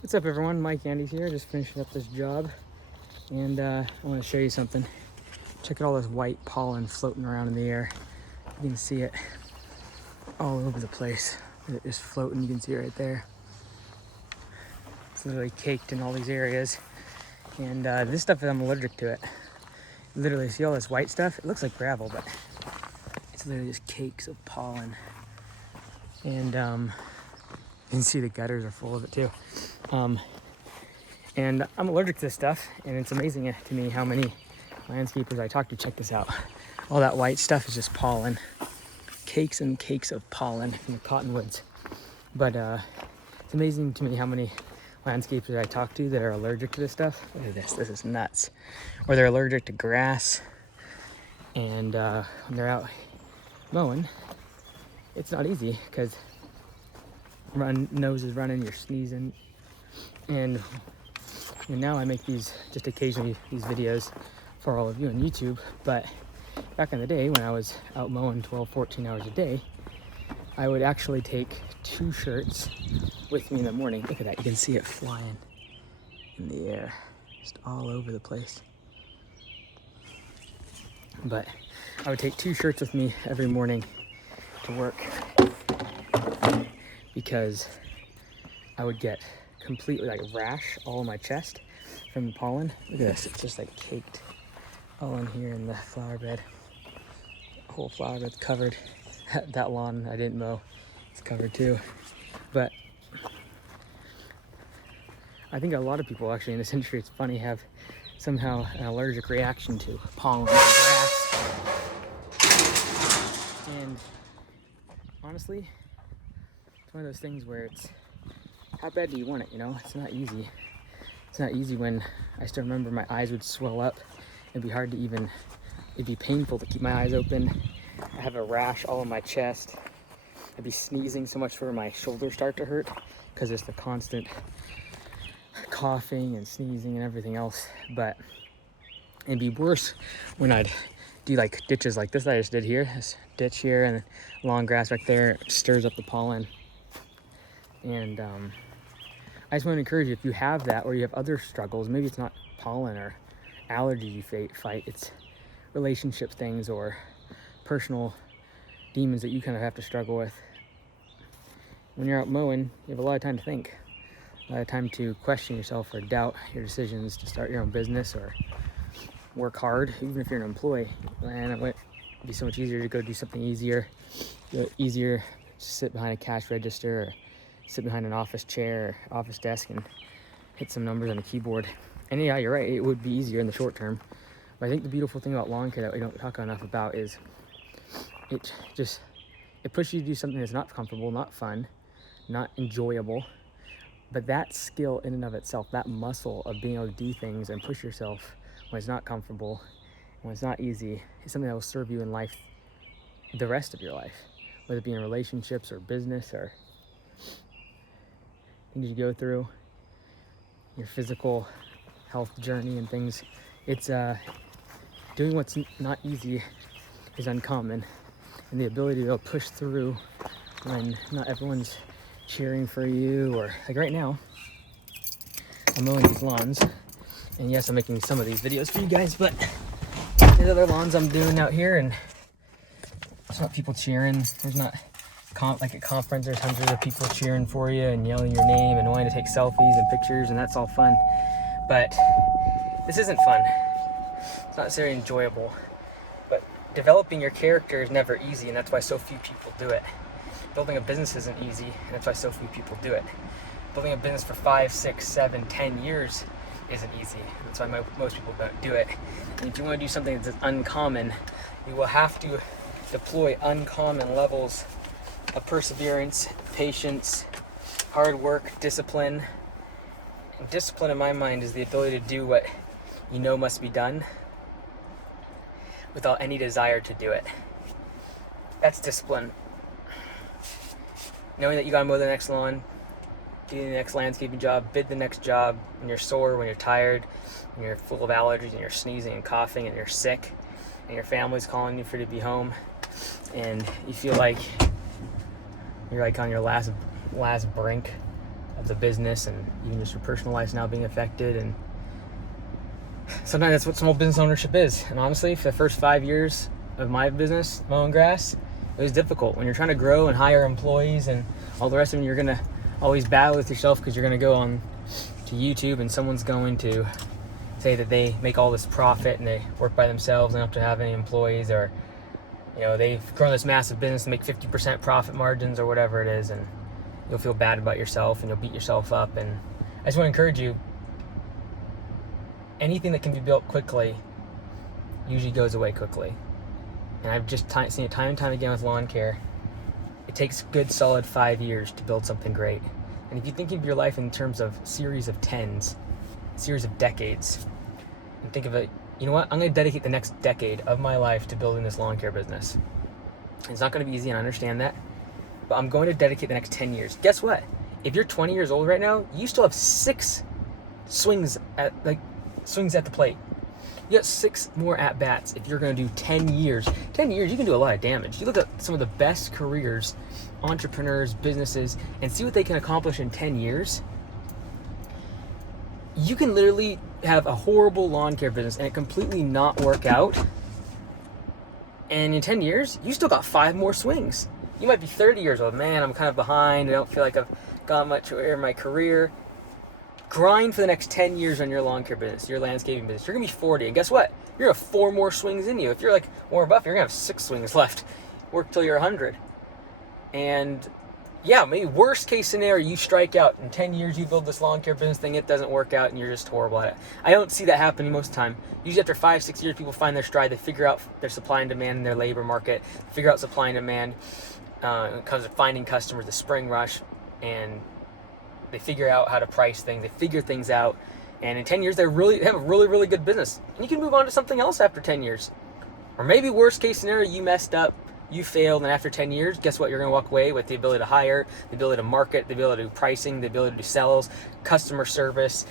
What's up, everyone? Mike Andy's here, just finishing up this job, and I want to show you something. Check out all this white pollen floating around in the air. You can see it all over the place. It's just floating. You can see it right there. It's literally caked in all these areas, and this stuff, I'm allergic to it. Literally, see all this white stuff? It looks like gravel, but it's literally just cakes of pollen. And you can see the gutters are full of it too. And I'm allergic to this stuff, and it's amazing to me how many landscapers I talk to. Check this out. All that white stuff is just pollen. Cakes and cakes of pollen from the cottonwoods. But it's amazing to me how many landscapers I talk to that are allergic to this stuff. Look at this. This is nuts. Or they're allergic to grass. And when they're out mowing, it's not easy because nose is running, you're sneezing. And now I make these just occasionally, these videos for all of you on YouTube. But back in the day when I was out mowing 12, 14 hours a day, I would actually take 2 shirts with me in the morning. Look at that, you can see it flying in the air, just all over the place. But I would take 2 shirts with me every morning to work because I would get completely like rash all on my chest from the pollen. Look at this, it's just like caked all in here in the flower bed. The whole flower bed's covered. That lawn I didn't mow, it's covered too. But I think a lot of people actually in this industry, it's funny, have somehow an allergic reaction to pollen or grass. And honestly, it's one of those things where it's, how bad do you want it, you know? It's not easy. It's not easy when I still remember my eyes would swell up. It'd be hard to even, it'd be painful to keep my eyes open. I have a rash all on my chest. I'd be sneezing so much where my shoulders start to hurt because it's the constant coughing and sneezing and everything else. But it'd be worse when I'd do like ditches like this that I just did here. This ditch here and long grass back there, it stirs up the pollen. And I just want to encourage you, if you have that or you have other struggles, maybe it's not pollen or allergies you fight, it's relationship things or personal demons that you kind of have to struggle with. When you're out mowing, you have a lot of time to think, a lot of time to question yourself or doubt your decisions to start your own business or work hard. Even if you're an employee, man, it would be so much easier to go do something easier to sit behind a cash register or sit behind an office chair or office desk and hit some numbers on a keyboard. And yeah, you're right, it would be easier in the short term. But I think the beautiful thing about lawn care that we don't talk enough about is it pushes you to do something that's not comfortable, not fun, not enjoyable. But that skill in and of itself, that muscle of being able to do things and push yourself when it's not comfortable, when it's not easy, is something that will serve you in life the rest of your life, whether it be in relationships or business or things you go through, your physical health journey and things. It's doing what's not easy is uncommon, and the ability to push through when not everyone's cheering for you. Or like right now, I'm mowing these lawns, and yes, I'm making some of these videos for you guys, but there's other lawns I'm doing out here, and there's not people cheering. There's not like at conference, there's hundreds of people cheering for you and yelling your name and wanting to take selfies and pictures, and that's all fun. But this isn't fun. It's not necessarily enjoyable. But developing your character is never easy, and that's why so few people do it. Building a business isn't easy, and that's why so few people do it. Building a business for 5, 6, 7, 10 years isn't easy. That's why most people don't do it. And if you want to do something that's uncommon, you will have to deploy uncommon levels of perseverance, patience, hard work, discipline. And discipline in my mind is the ability to do what you know must be done without any desire to do it. That's discipline. Knowing that you gotta mow the next lawn, do the next landscaping job, bid the next job when you're sore, when you're tired, when you're full of allergies and you're sneezing and coughing and you're sick and your family's calling you for you to be home and you feel like you're like on your last brink of the business, and even just your personal life now being affected. And sometimes that's what small business ownership is. And honestly, for the first 5 years of my business, mowing grass, it was difficult. When you're trying to grow and hire employees and all the rest of them, you're going to always battle with yourself, because you're going to go on to YouTube and someone's going to say that they make all this profit and they work by themselves and don't have to have any employees, or they've grown this massive business and make 50% profit margins or whatever it is, and you'll feel bad about yourself and you'll beat yourself up. And I just want to encourage you, anything that can be built quickly usually goes away quickly. And I've just seen it time and time again with lawn care. It takes a good solid 5 years to build something great. And if you think of your life in terms of series of tens, series of decades, and think of it, you know what, I'm going to dedicate the next decade of my life to building this lawn care business. It's not going to be easy, and I understand that, but I'm going to dedicate the next 10 years. Guess what? If you're 20 years old right now, you still have 6 swings at the plate. You got 6 more at-bats if you're going to do 10 years. 10 years, you can do a lot of damage. You look at some of the best careers, entrepreneurs, businesses, and see what they can accomplish in 10 years. You can literally have a horrible lawn care business and it completely not work out. And in 10 years, you still got 5 more swings. You might be 30 years old. Man, I'm kind of behind. I don't feel like I've got much in my career. Grind for the next 10 years on your lawn care business, your landscaping business. You're going to be 40. And guess what? You're going to have 4 more swings in you. If you're like Warren Buffett, you're going to have 6 swings left. Work till you're 100. And yeah, maybe worst case scenario, you strike out. In 10 years, you build this lawn care business thing, it doesn't work out, and you're just horrible at it. I don't see that happening most of the time. Usually after 5-6 years, people find their stride. They figure out their supply and demand in their labor market, figure out supply and demand when it comes to finding customers, the spring rush, and they figure out how to price things. They figure things out. And in 10 years, they have a really, really good business. And you can move on to something else after 10 years. Or maybe worst case scenario, you messed up, you failed, and after 10 years, guess what? You're going to walk away with the ability to hire, the ability to market, the ability to do pricing, the ability to do sales, customer service,